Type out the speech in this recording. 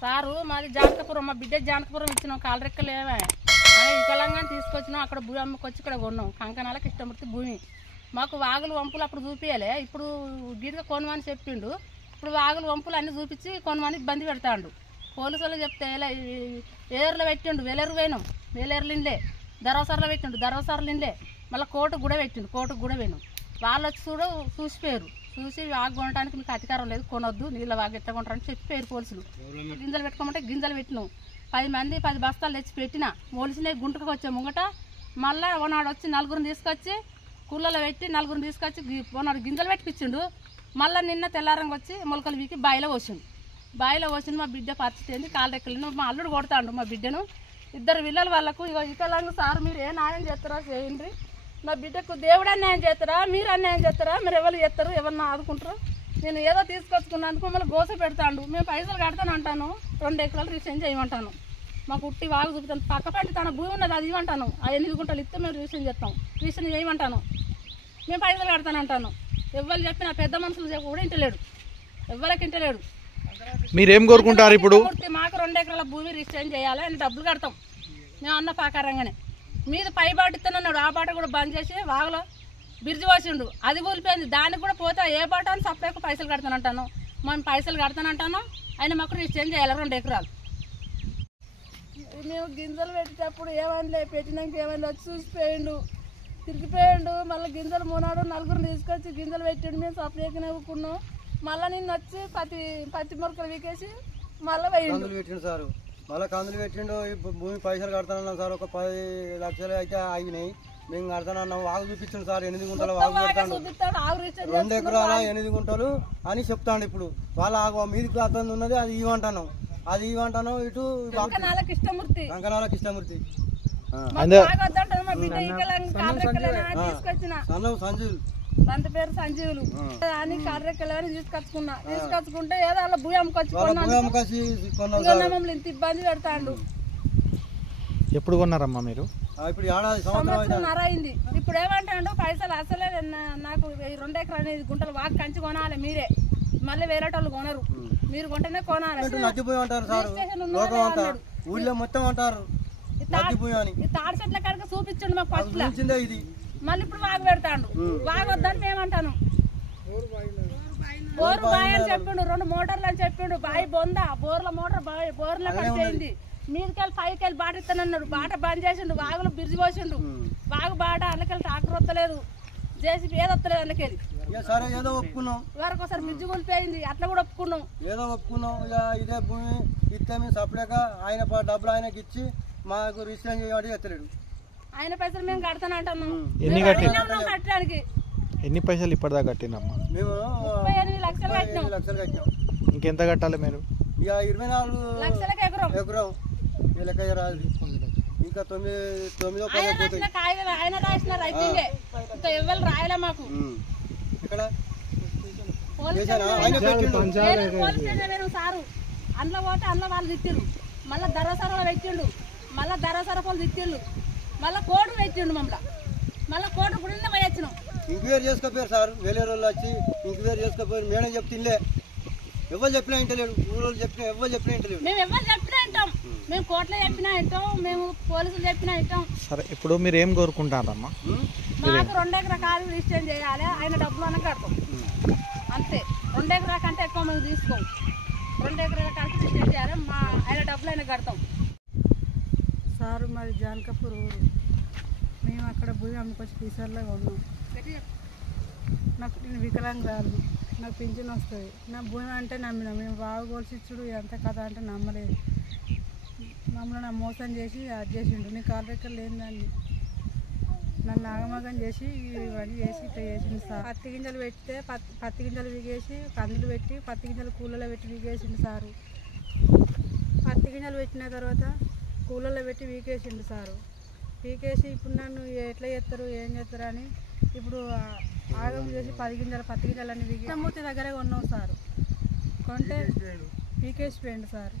Sir మాది జానకపురం, మా బిడ్డ జానకపురం ఇచ్చినాం, కాలరెక్కలు ఏమే వికలంగా తీసుకొచ్చినాం. అక్కడ భూమి అమ్మకొచ్చి ఇక్కడ కొన్నాం. కంకణాల కృష్ణమూర్తి భూమి. మాకు వాగులు వంపులు అప్పుడు చూపించాలి, ఇప్పుడు గీతగా కొనమని చెప్పిండు. ఇప్పుడు వాగులు వంపులు అన్నీ చూపించి కొనమని ఇబ్బంది పెడతాడు. పోలీసు వాళ్ళు చెప్తే ఏర్లో పెట్టిండు, వేలేరు పోయినాం, వేలేరులు ఇండ్లే. దరవసార్లో పెట్టిండు, దరవసార్లు ఇండ్లే. మళ్ళీ కోర్టుకు కూడా పెట్టిండు, కోర్టుకు కూడా పోయినాం. వాళ్ళు వచ్చి చూసిపోయారు. చూసి వాగు కొనడానికి మీకు అధికారం లేదు, కొనొద్దు, నీళ్ళ వాగు ఎట్లా కొంటారని చెప్పిపోయారు పోలీసులు. గింజలు పెట్టుకోమంటే గింజలు పెట్టినాం. 10 మంది 10 బస్తాలు తెచ్చి పెట్టినా. పోలీసులే గుంటకు వచ్చే ముంగట మళ్ళీ ఓనాడు వచ్చి 4గురిని తీసుకొచ్చి కూలలో పెట్టి 4గురిని తీసుకొచ్చి ఓనాడు గింజలు పెట్టిపించిండు. మళ్ళీ నిన్న తెల్లారంగా వచ్చి మొలకలు వీకి బాయిలో పోసిండు. బాయిలో పోసిండు. మా బిడ్డ పరిస్థితి ఏంది, కాళ్ళెక్కలు మా అల్లుడు కొడతాడు మా బిడ్డను. 2 పిల్లలు వాళ్ళకు ఇక వికలాంగు. సార్ మీరు ఏ న్యాయం చేస్తారో చేయండి, నా బిడ్డకు దేవుడు అన్యాయం చేస్తారా, మీరు అన్యాయం చేస్తారా, మీరు ఎవరు చేస్తారు, ఎవరిని ఆదుకుంటారు. నేను ఏదో తీసుకొచ్చుకున్నందుకు మమ్మల్ని గోస పెడతాడు. మేము పైసలు కడతాను అంటాను, 2 ఎకరాలు రిజిస్ట్రేషన్ చేయమంటాను. మాకు ఉట్టి వాగు చూపుతాను, పక్క పంటి తన భూమి ఉన్నది అది ఇవ్వమంటాను. ఆ 8 గుంటలు ఇస్తే మేము రిజిస్ట్రేషన్ చేస్తాం, రిజిస్ట్రేషన్ చేయమంటాను. మేము పైసలు కడతాను అంటాను. ఎవరు చెప్పిన పెద్ద మనుషులు చెప్పి కూడా ఇంటలేడు, ఎవరికి ఇంటలేడు. మీరేం కోరుకుంటారు ఇప్పుడు? మాకు 2 ఎకరాల భూమి రిజిస్ట్రేషన్ చేయాలి అని డబ్బులు కడతాం మేము అన్న ప్రకారంగానే. మీద పై బాట ఇస్తానన్నాడు, ఆ బాట కూడా బంద్ చేసి వాగులో బిర్జి పోసిండు, అది కూలిపోయింది. దానికి కూడా పోతే ఏ బాట అని సప్లైకి పైసలు కడతానంటాను. మేము పైసలు కడతానంటాను, ఆయన మాకు రిజిస్ట్రేషన్ చేయాలి 2 ఎకరాలు. మేము గింజలు పెట్టేటప్పుడు ఏమైనా పెట్టినాక ఏమైనా వచ్చి చూసిపోయిండు, తిరిగిపోయిండు. మళ్ళీ గింజలు మూనాడు 4గురిని తీసుకొచ్చి గింజలు పెట్టిండు. మేము సప్లైకి నవ్వుకున్నాం. మళ్ళీ నిన్న వచ్చి పత్తి మొరకలు వీకేసి మళ్ళీ పెట్టిండు సార్. మళ్ళీ కందులు పెట్టిండు. భూమి పైసలు కడతానన్నాం సార్. ఒక 10 లక్షలు అయితే ఆగినాయి. మేము కడతానన్నాం. వాగు చూపించండి సార్, 8 గుంటలు వాగు పెడతాడు, 2 ఎకరాల 8 గుంటలు అని చెప్తాడు. ఇప్పుడు వాళ్ళ మీదికి అతను ఉన్నది అది ఇవ్వంటాను, అది ఇవ్వంటాను. ఇటు కంకణాల కృష్ణమూర్తి సంజీవులు అంత పేరు సంజీవులు అని కార్యక్రమాన్ని తీసుకొచ్చుకుంటే ఏదో అలా భూమి అమ్ముకొచ్చుకున్నాం. మమ్మల్ని ఇంత ఇబ్బంది పెడతాడు. ఎప్పుడు కొన్నారమ్మా మీరు? ఇప్పుడు సంవత్సరంన్నర అయింది. ఇప్పుడు ఏమంటాడు, పైసలు అసలే నాకు 2 ఎకరాలు 8 గుంటలు వాకు కంచి కొనాలి మీరే, మళ్ళీ వేరే వాళ్ళు కొనరు, మీరు కొంటేనే కొనాలి. ఊళ్ళో మొత్తం అంటారు తాడి చెట్ల కాడికి చూపించండి మాకు ఫస్ట్ ఇది. మళ్ళీ ఇప్పుడు వాగు పెడతాడు. వాగు వద్దని మేమంటాను. బోరు బాయ్ అని చెప్పిండు, 2 మోటార్లు అని చెప్పిండు. బాయి బొంద బోర్ల మోటార్ బోర్లో పడిపోయింది. మీదకెళ్ళి పైకెళ్ళి బాట ఇస్తానన్నాడు, బాట బంద్ చేసిండు. వాగులో బిర్జి పోసిండు. వాగు బాట అందుకెళ్ళి ట్రాక్టర్ వస్తలేదు, జేసీబీ ఏదో వస్తలేదు. అందుకెళ్ళి ఏదో ఒప్పుకున్నాం. వరకు ఒకసారి బిర్జి కూలిపోయింది, అట్లా కూడా ఒప్పుకున్నాం. ఏదో ఒప్పుకున్నాం. ఇదే భూమి ఇస్తే మేము సప్లేక ఆయన డబ్బులు ఆయనకి ఇచ్చి మాకు రిజిస్ట్రేషన్ చేయమంటే ఎత్తలేడు. ఆయన పైసలు మేము కడతానంటాము. కట్టడానికి ఎన్ని పైసలు ఇప్పటిదాకా కట్టినమ్మా? మేము 38 లక్షలు కట్టినాం. ఇంకెంత కట్టాలి మీరు? ఇక 24 లక్షలకు ఎకరం లెక్క రాదు. ఇంకా 9 ఆయన రాసిన రైటింగే, ఇంకా ఎవరు రాయలే మాకు. ఇక్కడ సారు అందులో పోతే అందులో వాళ్ళు తిట్టిండు. మళ్ళీ దరసరలో పెట్టిండు, మళ్ళీ దరసర వాళ్ళు తిట్టిండు, మళ్ళీ కోటు పెట్టిండు. మళ్ళీ కోటు కూడా పోయి వచ్చినాం. ఇంక్వైరీ చేసుకోపోయారు సార్. వేరే వాళ్ళు వచ్చి ఇంక్వైరీ చేసుకోపోయారు. మేడం చెప్తుండే ఎవరు చెప్పినా ఇంటలేడు, ఊరోళ్ళు చెప్పినా ఎవరు చెప్పినా ఇంటలేడు. మేము ఎవరు చెప్పినా వింటాం, మేము కోర్టులో చెప్పినా వింటాం, మేము పోలీసులు చెప్పినా వింటాం. సరే, ఇప్పుడు మీరు ఏం కోరుకుంటారమ్మా? మాకు 2 ఎకరా కాలు రిజిస్ట్రేషన్ చేయాలి, ఆయన డబ్బులు అన్న కడతాం అంతే. 2 ఎకరా కంటే ఎక్కువ మేము తీసుకోం. 2 ఎకరాల కాలు రిజిస్ట్రేషన్ చేయాలి, ఆయన డబ్బులు ఆయన కడతాం. సారు మాది జానకపూర్ ఊరు. మేము అక్కడ భూమి అమ్ముకొచ్చి పీసర్లో ఉన్నాం. నాకు నేను వికలాంగురాలు, నాకు పింఛన్ వస్తుంది. నా భూమి అంటే నమ్మినా. మేము బాగా కోల్చిచ్చుడు ఎంత కథ అంటే నమ్మలేదు. మమ్మల్ని మోసం చేసి అది చేసిండు. నీ కాళ్ళెక్కలు లేనిదాన్ని నన్ను ఆగమగం చేసి ఇవన్నీ చేసి ఇట్లా చేసిండు సార్. పత్తి గింజలు పెడితే పత్తి గింజలు విగేసి కందులు పెట్టి పత్తి గింజలు కూలలో పెట్టి విగేసిండు సారు. పత్తి గింజలు పెట్టిన తర్వాత కూలలో పెట్టి వీకేసిండు సారు. వీకేసి ఇప్పుడు నన్ను ఎట్లా చేస్తారు ఏం చేస్తారు అని ఇప్పుడు ఆగం చేసి 10 గింజలు పత్తి గింజలు అన్ని కృష్ణమూర్తి దగ్గరే కొన్నాం సారు. కొంటే వీకేసి పోయిండు సారు.